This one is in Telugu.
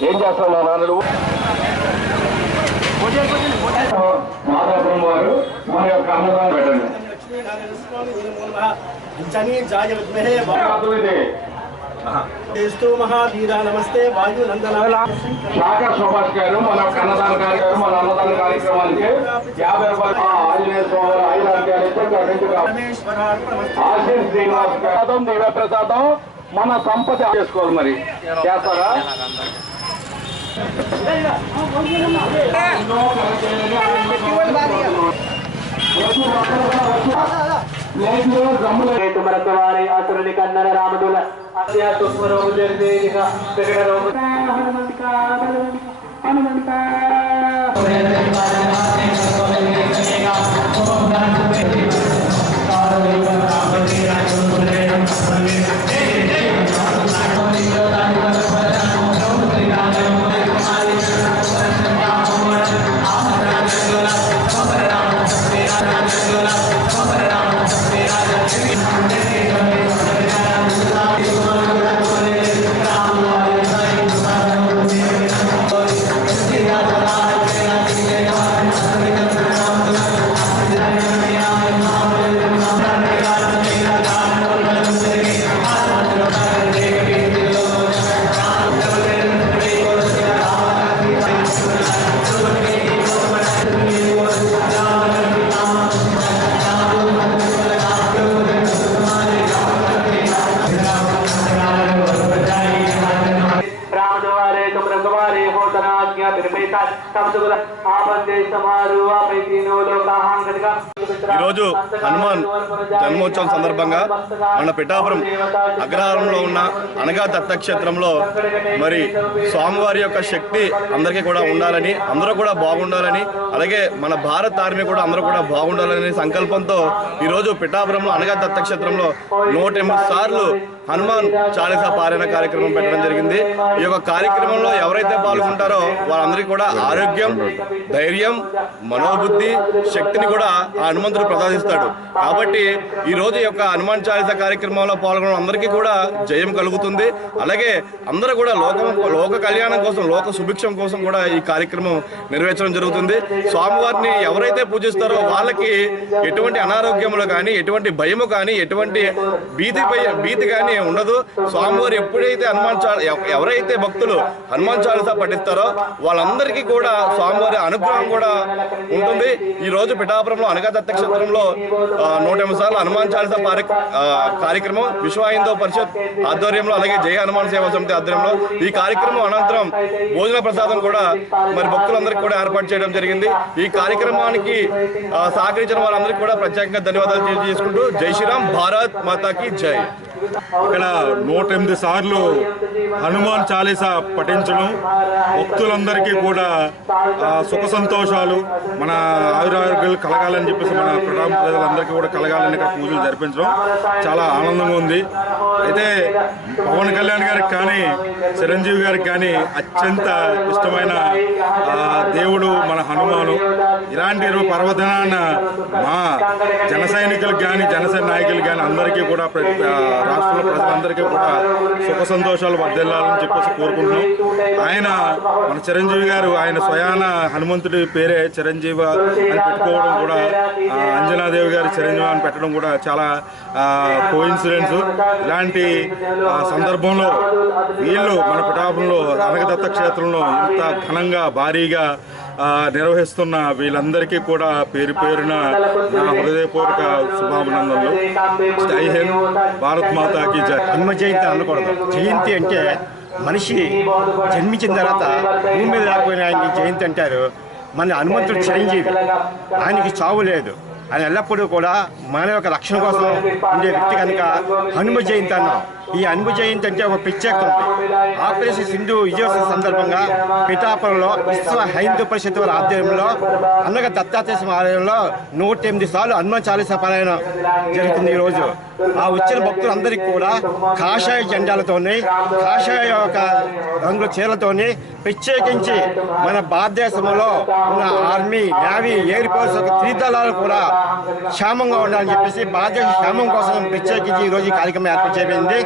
ఏం చేస్తావు మా నాన్నలు? వారు మన యొక్క అన్నదానం పెట్టండి. చేస్తూ మహావీరా నమస్తే వాయు నందన శాఖ సుభాష్ గారు మన యొక్క అన్నదాన కార్యక్రమం మన అన్నదాన కార్యక్రమానికి యాభై రూపాయలు. ఆ, ఆంజనేయ స్వామి వారు ఐదు అధ్యాయులు ఇస్తే ఇంకా రెండు కావాలి. పరమేశ్వరార్పణమస్తు. ఆశీస్ శ్రీనివాస్ ప్రసాదం దివ్య ప్రసాదం. మన సంపద చేసుకోవాలి మరి. చేస్తారా? ಕುಮಾರಿ ಆಚರಣೆ ಕನ್ನಡ ರಾಮದುಲ ಅತ್ಯ ಸೂಕ್ಷ್ಮ ರೋಗ ಜಗದೇವಿಗ ಜಗಡ ರೋಗ ಹನುಮಂತ ಹನುಮಂತ విరపేత సంసుగుల ఆపందే సమారు ఆపై తీనో లోకాహాంగతిగా ఈరోజు హనుమాన్ జన్మోత్సవం సందర్భంగా మన పిఠాపురం అగ్రహారంలో ఉన్న అనగా దత్తక్షేత్రంలో మరి స్వామివారి యొక్క శక్తి అందరికీ కూడా ఉండాలని అందరూ కూడా బాగుండాలని అలాగే మన భారత్ ఆర్మీ కూడా అందరూ కూడా బాగుండాలని సంకల్పంతో ఈరోజు పిఠాపురంలో అనగా దత్తక్షేత్రంలో నూట ఎనిమిది సార్లు హనుమాన్ చాలీసా పారాయణ కార్యక్రమం పెట్టడం జరిగింది. ఈ యొక్క కార్యక్రమంలో ఎవరైతే పాల్గొంటారో వారందరికీ కూడా ఆరోగ్యం ధైర్యం మనోబుద్ధి శక్తిని కూడా ఆ హనుమంతుడు ప్రసాదిస్తాడు. కాబట్టి ఈ రోజు యొక్క హనుమాన్ చాలీస కార్యక్రమంలో పాల్గొనడం అందరికీ కూడా జయం కలుగుతుంది. అలాగే అందరూ కూడా లోకం లోక కళ్యాణం కోసం లోక సుభిక్షం కోసం కూడా ఈ కార్యక్రమం నెరవేర్చడం జరుగుతుంది. స్వామివారిని ఎవరైతే పూజిస్తారో వాళ్ళకి ఎటువంటి అనారోగ్యములు కానీ ఎటువంటి భయము కానీ ఎటువంటి భీతి భీతి కానీ ఉండదు. స్వామివారు ఎప్పుడైతే హనుమాన్ చా ఎవరైతే భక్తులు హనుమాన్ చాలీస పఠిస్తారో వాళ్ళందరికీ కూడా స్వామివారి అనుగ్రహం కూడా ఉంటుంది. ఈ రోజు పిఠాపురంలో అనగా దత్తక్షేత్రంలో ఆ, నూట ఎనిమిది సార్లు హనుమాన్ చాలీసా కార్యక్రమం విశ్వ హిందూ పరిషత్ ఆధ్వర్యంలో అలాగే జయ హనుమాన్ సేవా సమితి ఆధ్వర్యంలో ఈ కార్యక్రమం అనంతరం భోజన ప్రసాదం కూడా మరి భక్తులందరికీ కూడా ఏర్పాటు చేయడం జరిగింది. ఈ కార్యక్రమానికి సహకరించిన వారందరికీ కూడా ప్రత్యేకంగా ధన్యవాదాలు తెలియజేసుకుంటూ జై శ్రీరామ్ భారత్ మాతాకి జై. ఇక్కడ నూట ఎనిమిది సార్లు హనుమాన్ చాలీసా పఠించడం భక్తులందరికీ కూడా సుఖ సంతోషాలు మన ఆయురారోగ్యాలు కలగాలని చెప్పేసి మన ప్రధాన ప్రజలందరికీ కూడా కలగాలని ఇక్కడ పూజలు జరిపించడం చాలా ఆనందంగా ఉంది. అయితే పవన్ కళ్యాణ్ గారికి కానీ చిరంజీవి గారికి కానీ అత్యంత ఇష్టమైన ఆ, దేవుడు మన హనుమాను. ఇలాంటి రో- పర్వదినాన మా జన సైనికులకు కానీ జనసేన నాయకులకు కానీ అందరికీ కూడా రాష్ట్రంలో ప్రజలందరికీ కూడా సుఖ సంతోషాలు వర్దిల్లాలని చెప్పేసి కోరుకుంటున్నాం. ఆయన మన చిరంజీవి గారు ఆయన స్వయాన హనుమంతుడి పేరే చిరంజీవి అని పెట్టుకోవడం కూడా అంజనాదేవి గారు చిరంజీవి అని పెట్టడం కూడా చాలా కో కోయిన్సిడెన్స్ ఇలాంటి ఆ, సందర్భంలో వీళ్ళు మన పిఠాపురంలో అనగదత్త క్షేత్రంలో ఇంత ఘనంగా భారీగా నిర్వహిస్తున్న వీళ్ళందరికీ కూడా పేరు పేరున నా హృదయపూర్వక శుభాభినందనలు. జై హింద్ భారత్ మాతాకి జై. హనుమ జయంతి అనకూడదు. జయంతి అంటే మనిషి జన్మించిన తర్వాత భూమి మీద రాకపోయిన ఆయనకి జయంతి అంటారు. మన హనుమంతుడు చిరంజీవి. ఆయనకి చావు లేదు. ఆయన ఎల్లప్పుడూ కూడా మన యొక్క రక్షణ కోసం ఉండే వ్యక్తి కనుక హనుమ జయంతి అన్నాం. ఈ అన్బు జయంతి అంటే ఒక ప్రత్యేకత ఉంది. ఆపరేషన్ సింధు విజయోత్సవం సందర్భంగా పిఠాపురంలో విశ్వ హైందు పరిషత్ వారి ఆధ్వర్యంలో అనగా దత్తాత్రేయ ఆలయంలో నూట ఎనిమిది సార్లు హనుమాన్ చాలీసా పారాయణ జరుగుతుంది ఈ రోజు. ఆ వచ్చిన భక్తులందరికీ కూడా కాషాయ జెండాలతోని కాషాయ యొక్క రంగుల చీరలతోని ప్రత్యేకించి మన భారతదేశంలో ఉన్న ఆర్మీ నేవీ ఎయిర్ ఫోర్స్ యొక్క త్రిదళాలు కూడా క్షేమంగా ఉండాలని చెప్పేసి భారతదేశ క్షేమం కోసం ప్రత్యేకించి ఈ రోజు ఈ కార్యక్రమం ఏర్పాటు చేయబడింది.